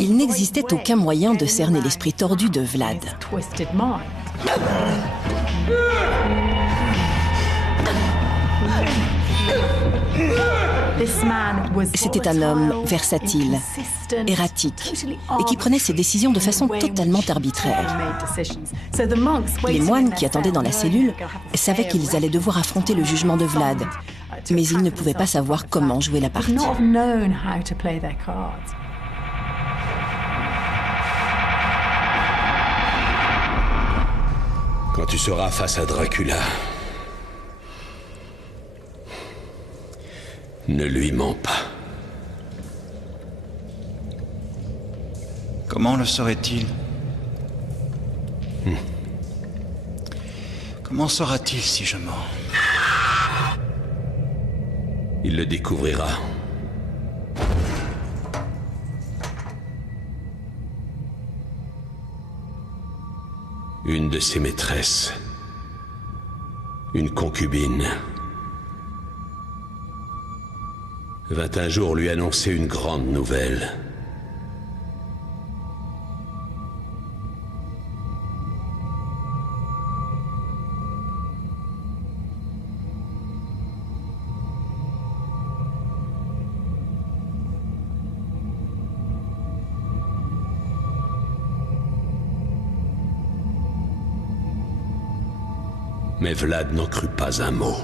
Il n'existait aucun moyen de cerner l'esprit tordu de Vlad. C'était un homme versatile, erratique, et qui prenait ses décisions de façon totalement arbitraire. Les moines qui attendaient dans la cellule savaient qu'ils allaient devoir affronter le jugement de Vlad, mais ils ne pouvaient pas savoir comment jouer la partie. Quand tu seras face à Dracula, ne lui mens pas. Comment le saurait-il? Comment saura-t-il si je mens? Il le découvrira. Une de ses maîtresses, une concubine, vint un jour lui annoncer une grande nouvelle. Mais Vlad n'en crut pas un mot.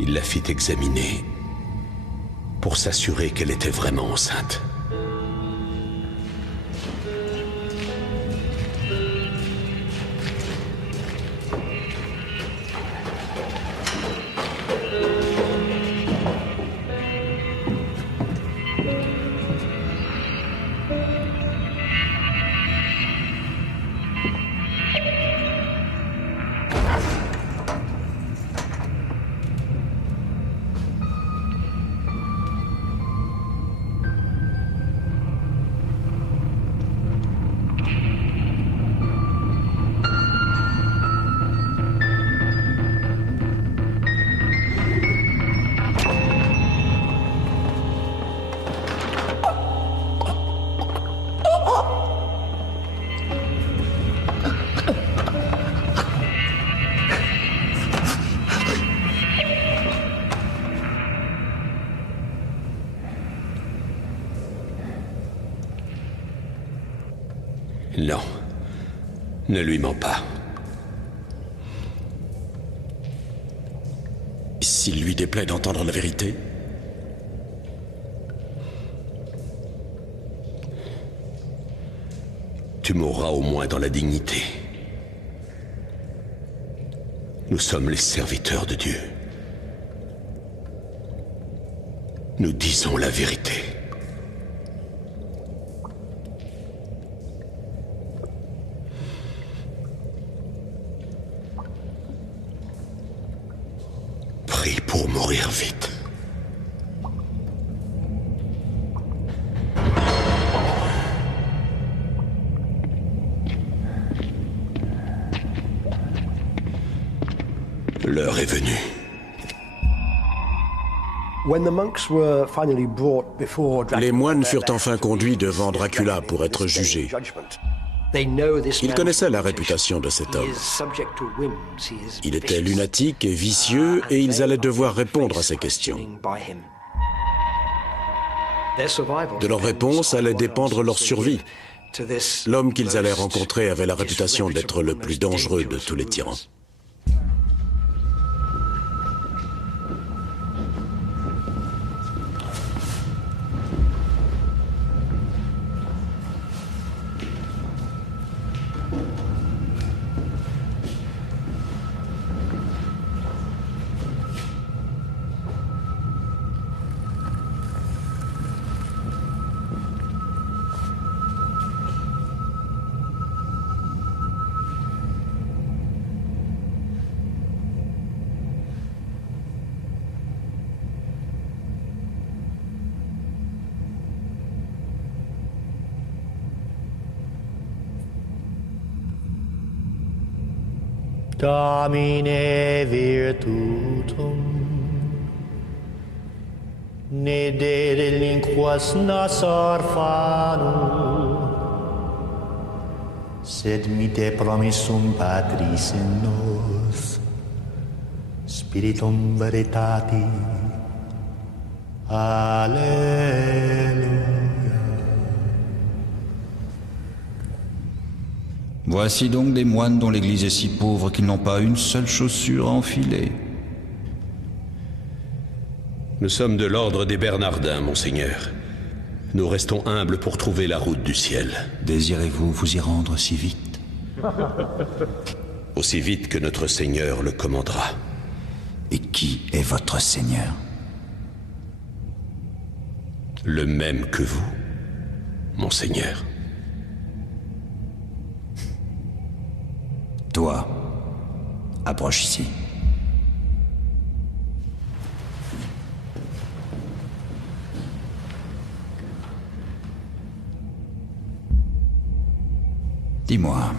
Il la fit examiner pour s'assurer qu'elle était vraiment enceinte. Non, ne lui mens pas. S'il lui déplaît d'entendre la vérité? Tu mourras au moins dans la dignité. Nous sommes les serviteurs de Dieu. Nous disons la vérité. Prie pour mourir vite. L'heure est venue. Les moines furent enfin conduits devant Dracula pour être jugés. Ils connaissaient la réputation de cet homme. Il était lunatique et vicieux et ils allaient devoir répondre à ces questions. De leur réponse allait dépendre leur survie. L'homme qu'ils allaient rencontrer avait la réputation d'être le plus dangereux de tous les tyrans. Domine virtutum Sed mite promissum Patris in nos, Spiritum veritati. Alléluia. Voici donc des moines dont l'église est si pauvre qu'ils n'ont pas une seule chaussure à enfiler. Nous sommes de l'ordre des Bernardins, monseigneur. Nous restons humbles pour trouver la route du ciel. Désirez-vous vous y rendre si vite? Aussi vite que notre Seigneur le commandera. Et qui est votre Seigneur? Le même que vous, monseigneur. Toi, approche ici. Dis-moi,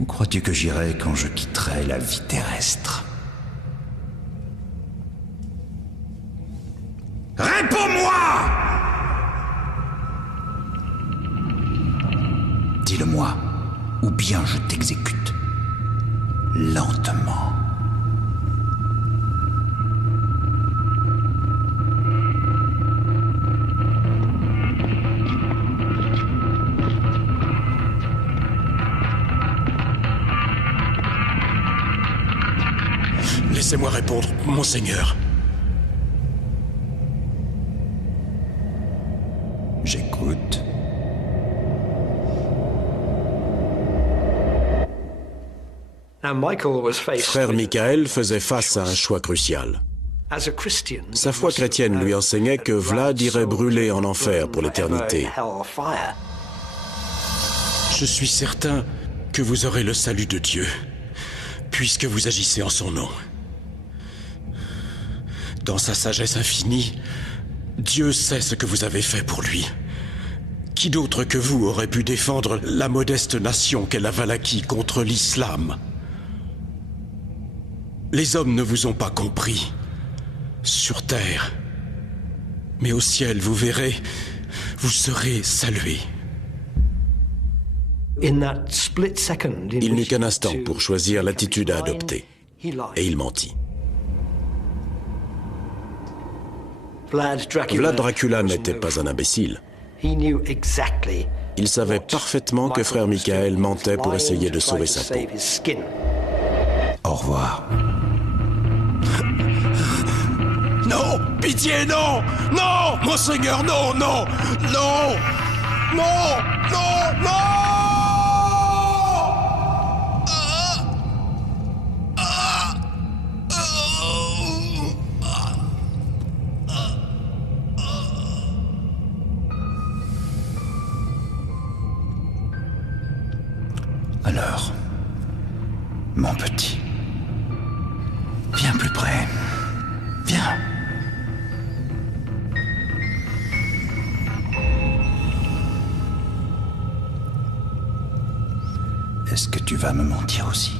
où crois-tu que j'irai quand je quitterai la vie terrestre? Réponds-moi! Dis-le-moi, ou bien je t'exécute. Lentement. Laissez-moi répondre, monseigneur. J'écoute. Frère Michael faisait face à un choix crucial. Sa foi chrétienne lui enseignait que Vlad irait brûler en enfer pour l'éternité. Je suis certain que vous aurez le salut de Dieu, puisque vous agissez en son nom. Dans sa sagesse infinie, Dieu sait ce que vous avez fait pour lui. Qui d'autre que vous aurait pu défendre la modeste nation qu'est la Valachie contre l'islam? Les hommes ne vous ont pas compris. Sur terre. Mais au ciel, vous verrez, vous serez salués. Il n'eut qu'un instant pour choisir l'attitude à adopter. Et il mentit. Vlad Dracula n'était pas un imbécile. Il savait parfaitement que frère Michael mentait pour essayer de sauver sa peau. Au revoir. Non! Pitié, non! Non! Monseigneur, non, non! Non! Non! Non! Non! Alors, mon petit, viens plus près. Viens. Est-ce que tu vas me mentir aussi?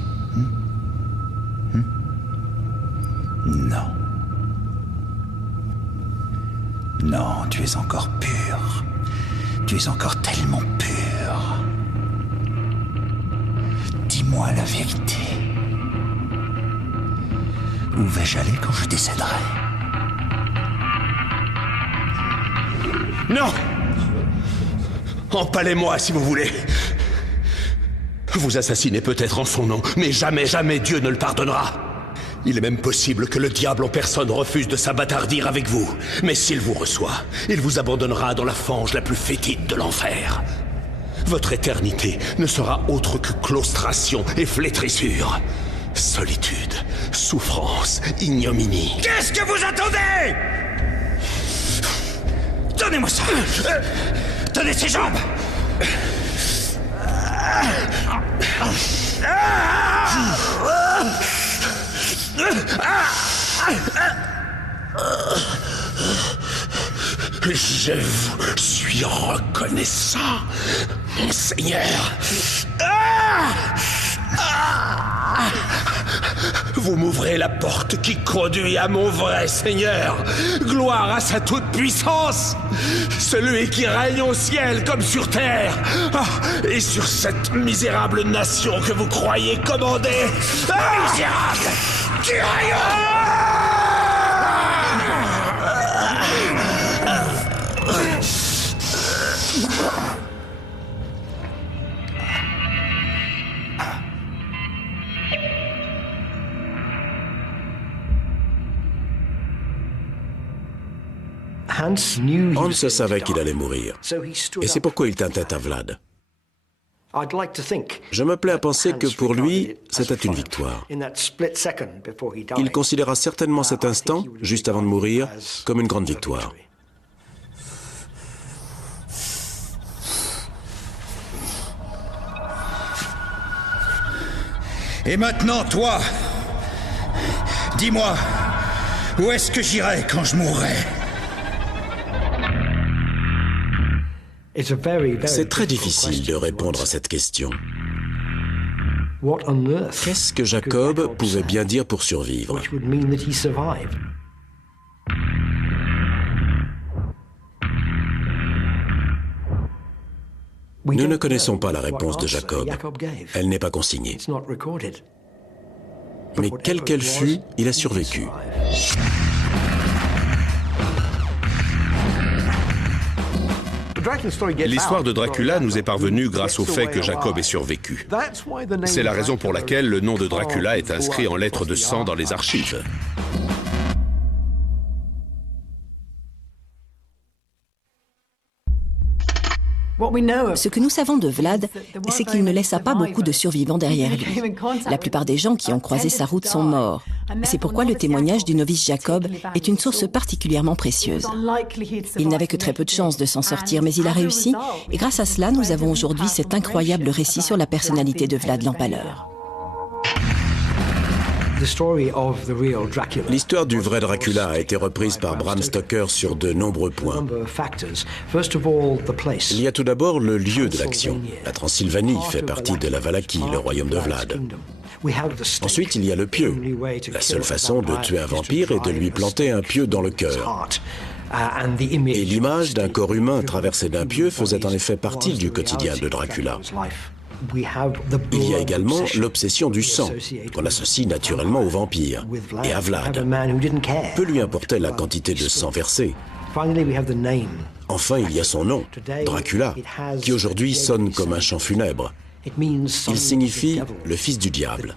Non. Non, tu es encore pur. Tu es encore tellement pur. Dis-moi la vérité. Où vais-je aller quand je décéderai? Non! Empalez-moi si vous voulez. Vous assassinez peut-être en son nom, mais jamais, jamais Dieu ne le pardonnera. Il est même possible que le diable en personne refuse de s'abattardir avec vous. Mais s'il vous reçoit, il vous abandonnera dans la fange la plus fétide de l'enfer. Votre éternité ne sera autre que claustration et flétrissure. Solitude, souffrance, ignominie. Qu'est-ce que vous attendez? Donnez-moi ça! Donnez ses jambes! Je vous suis reconnaissant, monseigneur. Vous m'ouvrez la porte qui conduit à mon vrai Seigneur. Gloire à sa toute-puissance, celui qui règne au ciel comme sur terre, et sur cette misérable nation que vous croyez commander. Misérable! Tirailleur! Hans savait qu'il allait mourir, et c'est pourquoi il tint tête à Vlad. Je me plais à penser que pour lui, c'était une victoire. Il considéra certainement cet instant, juste avant de mourir, comme une grande victoire. Et maintenant, toi, dis-moi, où est-ce que j'irai quand je mourrai? C'est très difficile de répondre à cette question. Qu'est-ce que Jacob pouvait bien dire pour survivre? Nous ne connaissons pas la réponse de Jacob. Elle n'est pas consignée. Mais quelle qu'elle fût, il a survécu. L'histoire de Dracula nous est parvenue grâce au fait que Jacob ait survécu. C'est la raison pour laquelle le nom de Dracula est inscrit en lettres de sang dans les archives. Ce que nous savons de Vlad, c'est qu'il ne laissa pas beaucoup de survivants derrière lui. La plupart des gens qui ont croisé sa route sont morts. C'est pourquoi le témoignage du novice Jacob est une source particulièrement précieuse. Il n'avait que très peu de chances de s'en sortir, mais il a réussi, et grâce à cela, nous avons aujourd'hui cet incroyable récit sur la personnalité de Vlad l'Empaleur. L'histoire du vrai Dracula a été reprise par Bram Stoker sur de nombreux points. Il y a tout d'abord le lieu de l'action. La Transylvanie fait partie de la Valachie, le royaume de Vlad. Ensuite, il y a le pieu. La seule façon de tuer un vampire est de lui planter un pieu dans le cœur. Et l'image d'un corps humain traversé d'un pieu faisait en effet partie du quotidien de Dracula. Il y a également l'obsession du sang, qu'on associe naturellement au vampire et à Vlad. Peu lui importait la quantité de sang versé. Enfin, il y a son nom, Dracula, qui aujourd'hui sonne comme un chant funèbre. Il signifie le fils du diable.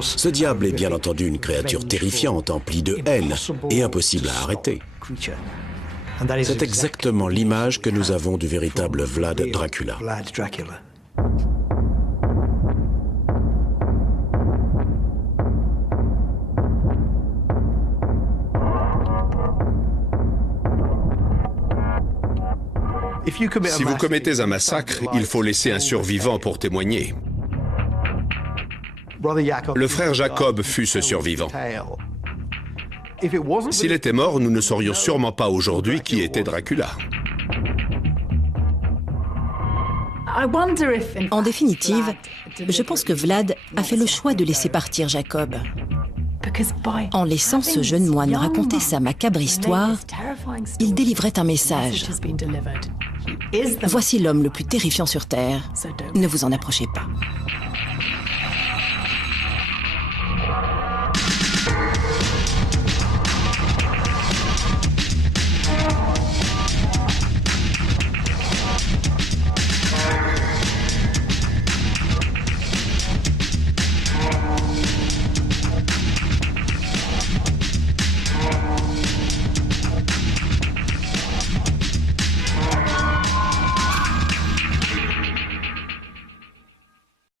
Ce diable est bien entendu une créature terrifiante, emplie de haine et impossible à arrêter. C'est exactement l'image que nous avons du véritable Vlad Dracula. Si vous commettez un massacre, il faut laisser un survivant pour témoigner. Le frère Jacob fut ce survivant. S'il était mort, nous ne saurions sûrement pas aujourd'hui qui était Dracula. En définitive, je pense que Vlad a fait le choix de laisser partir Jacob. En laissant ce jeune moine raconter sa macabre histoire, il délivrait un message. Voici l'homme le plus terrifiant sur Terre. Ne vous en approchez pas.